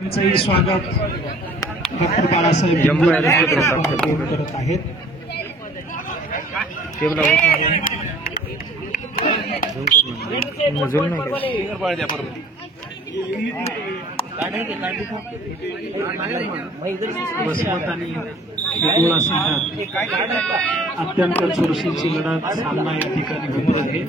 त्यांचंही स्वागत डॉक्टर बाळासाहेब करत आहेत. वसमत आणि खेडोळा संघात अत्यंत चुरशीची लढत सामना या ठिकाणी होत आहे.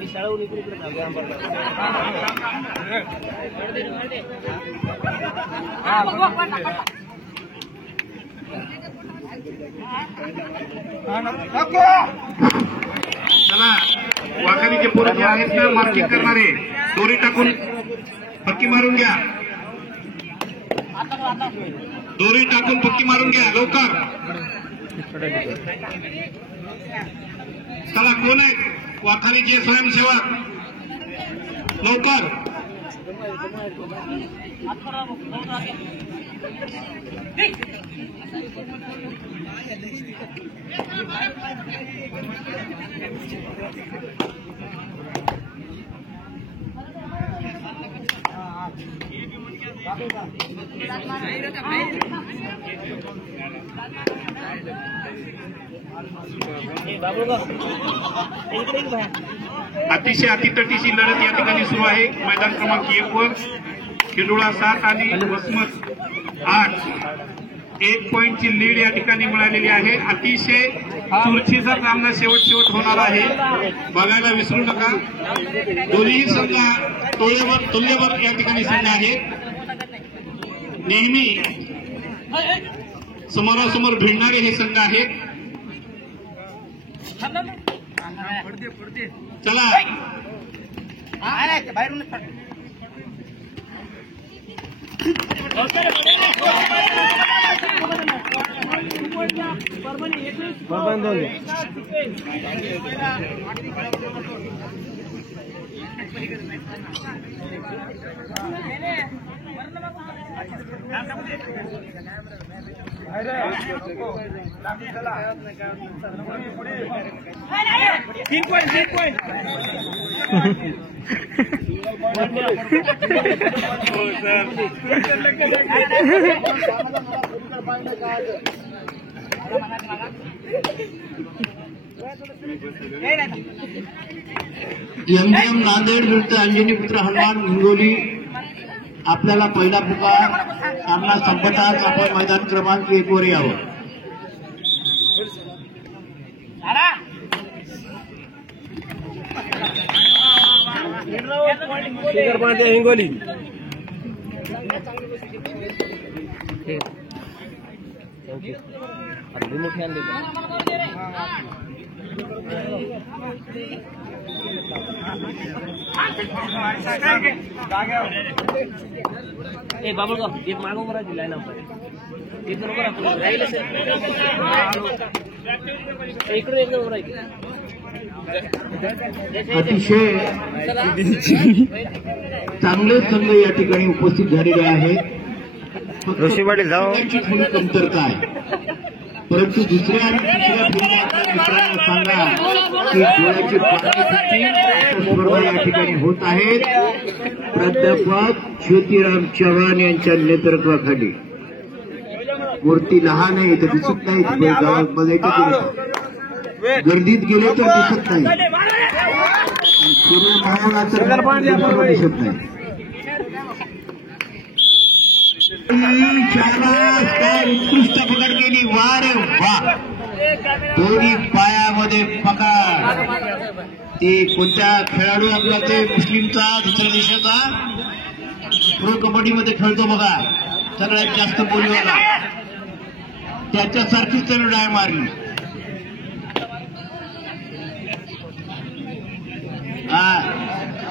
चला वाघारीचे पोरं जे आहेत ना मार्किंग करणारे दोरी टाकून पक्की मारून घ्या. दोरी टाकून पक्की मारून घ्या लवकर. चला कोण आहे वाघारीचे स्वयंसेवक लवकर. अतिशय अतितटीची लढत या ठिकाणी सुरू आहे. मैदान क्रमांक 1 वर खेडोळा 7 आणि वसमत 8 1 पॉईंटची लीड या ठिकाणी मिळालेली आहे. अतिशय चुरशीचा सामना शेवट होणार आहे. बघायला विसरू नका. दोन्ही संघ तुल्यबळ या ठिकाणी संघ आहेत. नेहमी समोरासमोर भिडणारे हे संघ आहेत. चला एमजीएम नांदेड विरुद्ध अंजनीपुत्र हनुमान हिंगोली. आपल्याला पहिला पुकार. सामना संपताच आपण मैदान क्रमांक 1 वर यावं. हिंगोली मोठी आणली बाबा एक मागो बरा दिलाय ना एक बरोबर इकडे एक बरोबर अतिशय चांगले संघ या ठिकाणी उपस्थित झालेले आहेत. ऋषीवाडी जाऊ थोडी कमतरता आहे. परंतु दुसऱ्या मित्रांना सांगा की डोळ्याची स्पर्धा या ठिकाणी होत आहेत. प्राध्यापक ज्योतिराम चव्हाण यांच्या नेतृत्वाखाली. मूर्ती लहान आहे तर दिसत नाही. गावात बघायचं गर्दीत गेले तर दिसत नाही. सूर्य महाना तर दिसत नाही. काय उत्कृष्ट पकड केली. वा रे वा. दोन्ही पायामध्ये पकड. ते कोणत्या खेळाडू आपला ते मुस्लिमचा दुसऱ्या देशाचा प्रो कबड्डीमध्ये खेळतो बघा सगळ्यात जास्त बोलीवाला. त्याच्यासारखीच त्याने डाय मारली.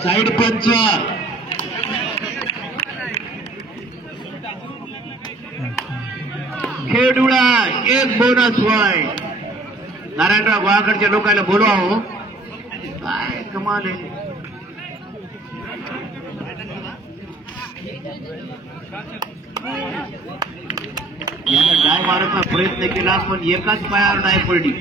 साईड पंच. खेडोळा 1 बोनस पॉईंट. नारायणराव गावाकडच्या लोकांना बोलवा हो. काय कमाल आहे. यानं डाय मारण्याचा प्रयत्न केला पण एकाच पायावर डाय पडली.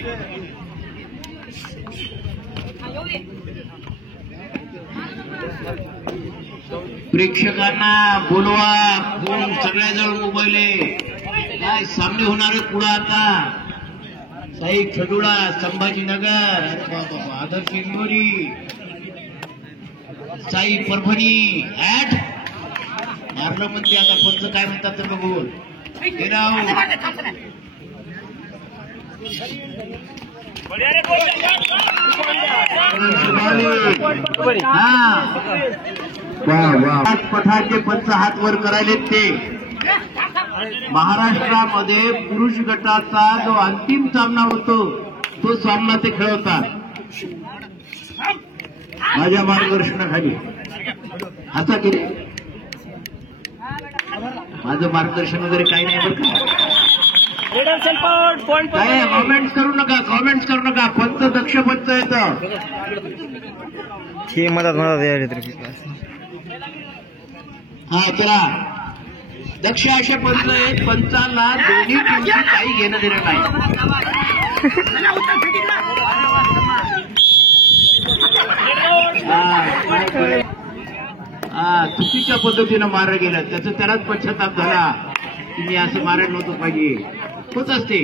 प्रेक्षकांना बोलवा, फोन सगळ्याजवळ मोबाईल आहे. काय सामने होणार पुढं आता. साई खडुळा संभाजीनगर, आदर्श इंगोली, साई परभणी ऍट मारलं म्हणते. आता कोणचं काय म्हणतात तर बघू. पठाचे पंच हात वर करायलेत ते. महाराष्ट्रामध्ये पुरुष गटाचा जो अंतिम सामना होतो तो सामना ते खेळवतात माझ्या मार्गदर्शनाखाली. असा केले माझं मार्गदर्शन वगैरे काही नाही बरं का. काय कॉमेंट्स करू नका. पंच दक्ष पंच येतं. हा चला, दक्ष असे पंच आहेत. पंचाला दोन्ही टीमची काही घेणं देणं नाही. चुकीच्या पद्धतीनं मारलं गेलं. त्याचं त्यालाच पश्चाताप झाला की मी असं मारायला नव्हतं पाहिजे. होत असते.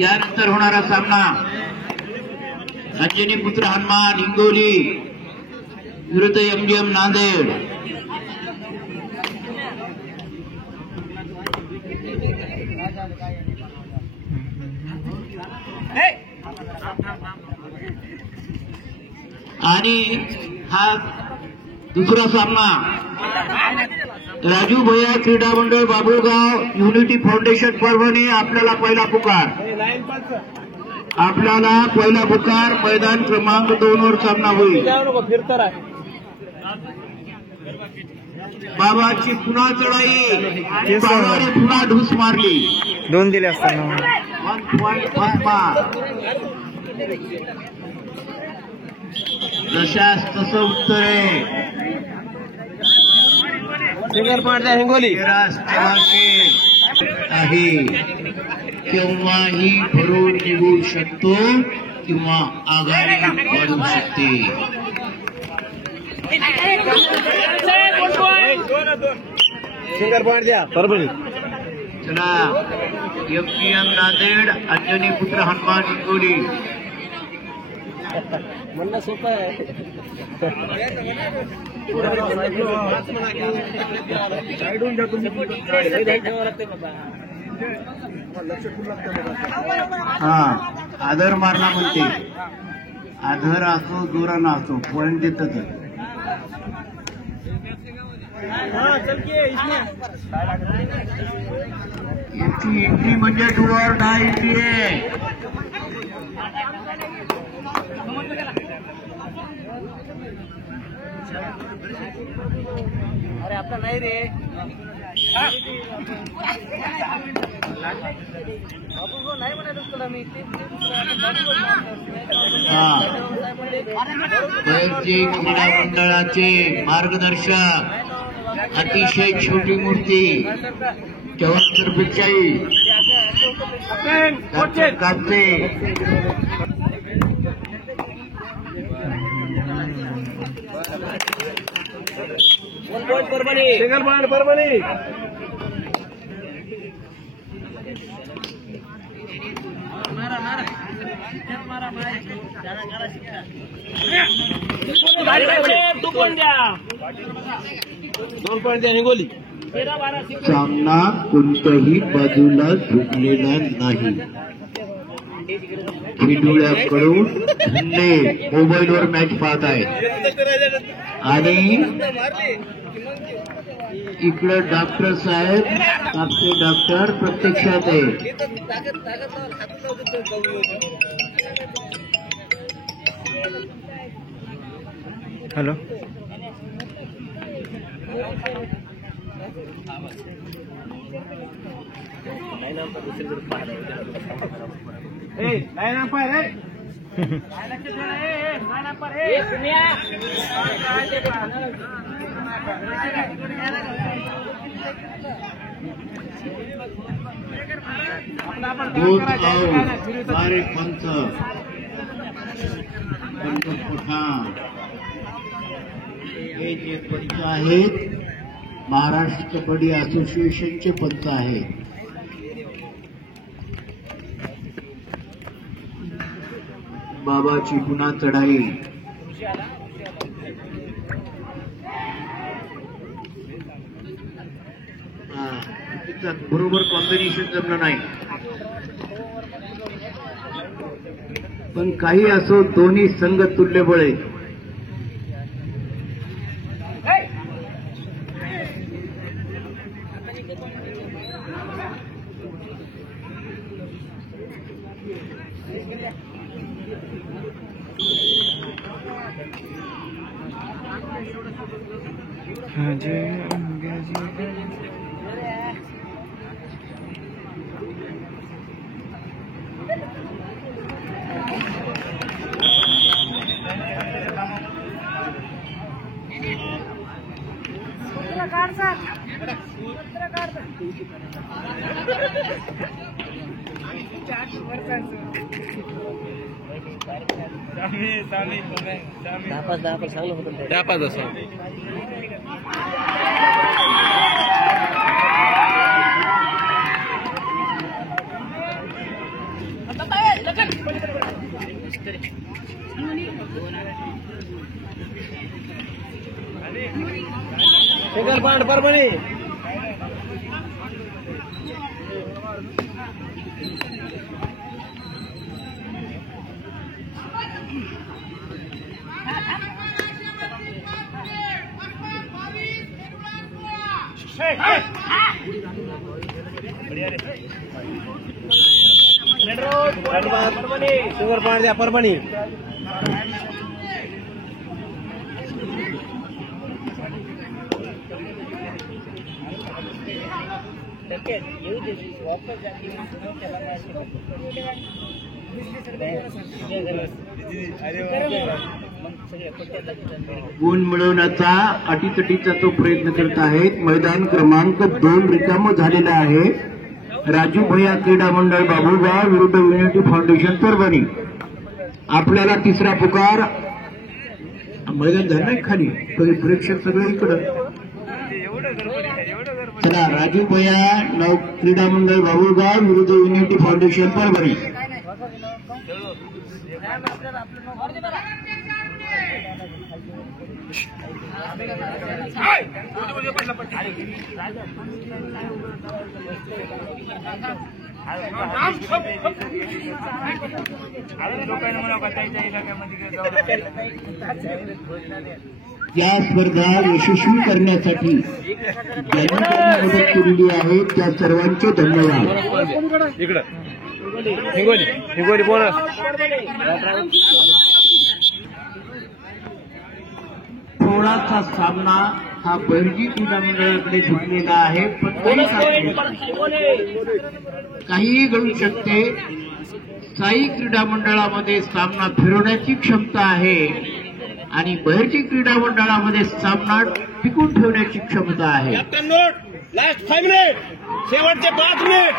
यानंतर होणारा सामना अंजनी पुत्र हनुमान हिंगोली विरुद्ध MGM नांदेड. आणि हा दुसरा सामना राजू भैया क्रीडा मंडळ बाबुळगाव युनिटी फाउंडेशन परभणी. आपल्याला पहिला पुकार मैदान क्रमांक 2 वर सामना होईल. बाबाची पुन्हा चढाई, बाबाने पुन्हा ढूस मारली. 2 दिले असताना 1.5 जशास तसं उत्तर हिंगोली आहे. केव्हाही भरून निघू शकतो किंवा आघाडी वाढू शकते. परभणी. चला, MGM नांदेड अंजनी पुत्र हनुमान हिंगोली. म्हणणं सोपं आहे. हा, आदर मारला म्हणते. आदर असो जोरानं असो पॉईंट देतच. एंट्री म्हणजे डुअर ना एंट्री आहे. अरे आपला नाही रे. नाही म्हणायचं तुला मी. क्रीडा मंडळाचे मार्गदर्शक अतिशय छोटी मूर्ती 74 रुपये कापते. परभणी. हिंगोली. सामना कोणत्याही बाजूला झुकलेला नाही. खिडुळ्याकडून धन्य मोबाईलवर मॅच पाहत आहेत आणि इकडे डॉक्टर साहेब आपले डॉक्टर प्रत्यक्षात आहे. हॅलो. सारे पंच पठाण हे जे पंच आहेत महाराष्ट्र कबड्डी असोसिएशनचे पंच आहेत. बाबाची पुन्हा चढाई. बरोबर कॉम्बिनेशन जमलं नाही, पण काही असो दोन्ही संघ तुल्यबळ आहेत. दहा पाच चांगलं होतं. 10-5 असं single point Parbhani. Single point द्या परभणी. गुण मिळवण्याचा अटीतटीचा तो प्रयत्न करत आहेत. मैदान क्रमांक 2 रिकाम झालेला आहे. राजू भैया क्रीडा मंडळ बाबुळगाव विरुद्ध युनिटी फाउंडेशन परभणी. आपल्याला तिसरा पुकार. मैदान झालं नाही खाली, तरी प्रेक्षक सगळे इकडं. चला, राजू भैया क्रीडा मंडळ बाबुळगाव विरुद्ध युनिटी फाउंडेशन परभणी. या स्पर्धा यशस्वी करण्यासाठी ज्यांनी मदत केलेली आहे त्या सर्वांचे धन्यवाद. इकडं हिंगोली बोनस. थोडासा सामना हा बर्जी क्रीडा मंडळाकडे झुकलेला आहे, पण काहीही घडू शकते. साई क्रीडा मंडळामध्ये सामना फिरवण्याची क्षमता आहे आणि बहिर्जी क्रीडा मंडळामध्ये सामना टिकून ठेवण्याची क्षमता आहे. लास्ट 5 मिनिट, शेवटचे 5 मिनिट.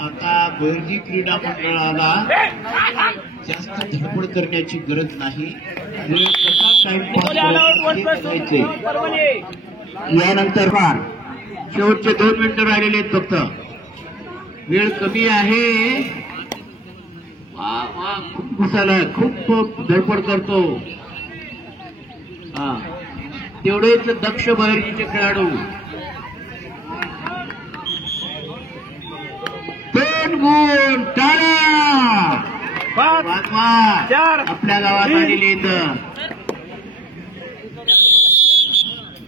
आता बहिर्जी क्रीडा मंडळाला जास्त धडपड करण्याची गरज नाही. कसा टाइमपास करायचे यानंतर फार शेवटचे 2 मिनिटं राहिलेले आहेत. फक्त वेळ कमी आहे. खूप घुसाला, खूप धडपड करतो. तेवढेच दक्ष बहिर्जीचे खेळाडू. 2 गुण. टाळ्या. आपल्या गावात आलेले इथं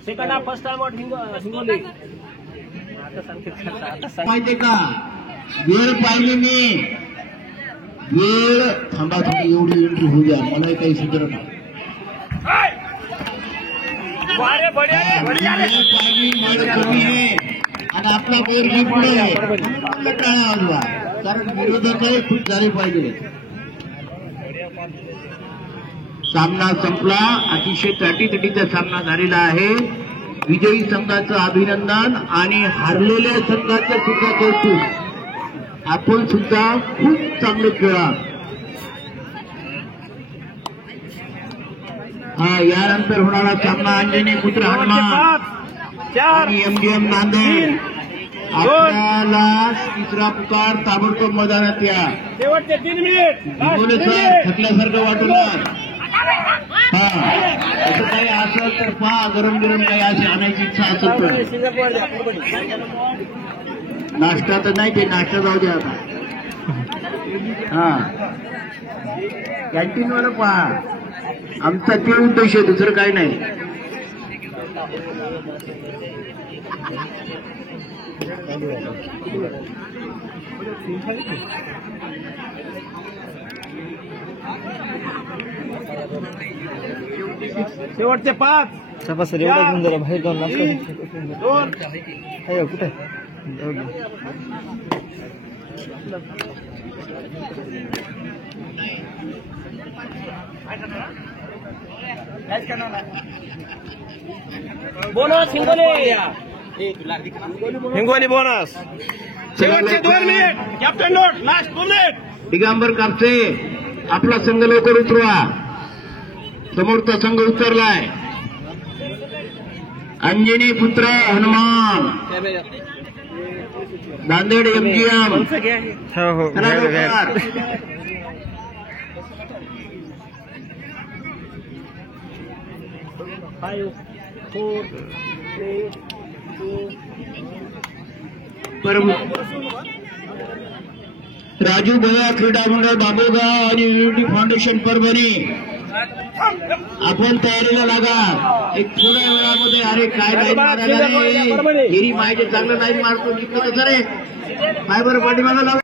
second half first time out Hingoli. माहितीये का, वेळ पाहिली मी. वेळ थांबा, तुम्ही एवढी एंट्री होऊ द्या, मला काही सुधार नाही. कमी आहे आणि आपला वेळ पुढे टाळा, कारण विरोधक खूप झाले पाहिजे. सामना संपला. अतिशय तटीतटीचा सामना झालेला आहे. विजयी संघाचं अभिनंदन आणि हारलेल्या संघाचं सुद्धा कौतुक. आपण सुद्धा खूप चांगलं खेळा. हा यानंतर होणारा सामना अंजनी पुत्र हनुमान आणि MDM नांदेड. आपल्याला तिसरा पुकार ताबडतोब मैदानात या. शेवटचे 3 मिनिट. बोले सर थकल्यासारखं वाटलं. हा असं काही असेल तर पहा गरम गरम काही अशी आणायची इच्छा असेल तर. नाश्ता तर नाही ते नाश्ता जाऊ द्या आता. हा कॅन्टीनवाला पहा. आमचा ते उद्देश आहे दुसरं काही नाही. शेवटचे 5. सभा सर एवढं घेऊन जरा बाहेर जाऊन नाश्ता 2. आहे कुठे जाऊ दे. Bonus Hingoli bonus. शेवटचे 2 minute. Captain note last 2 minute. Digambar Kapse आपला संघ लवकर उतरवा. समोरचा संघ उतरलाय. अंजनी पुत्र हनुमान नांदेड MGM. हो हो चला बाहेर बाहेर. लवकर. 5 4 3 2. राजू भैया क्रीडा मंडळ बाबुगाव आणि युनिटी फाउंडेशन परभणी आपण तयारीला लागा. एक थोड्या वेळामध्ये अरे काय लाईन मारायला रे. हिरी माहिती चांगलं लाईन मारतो जिंकतो कसं रे. काय बरं पाठीमागं लाव.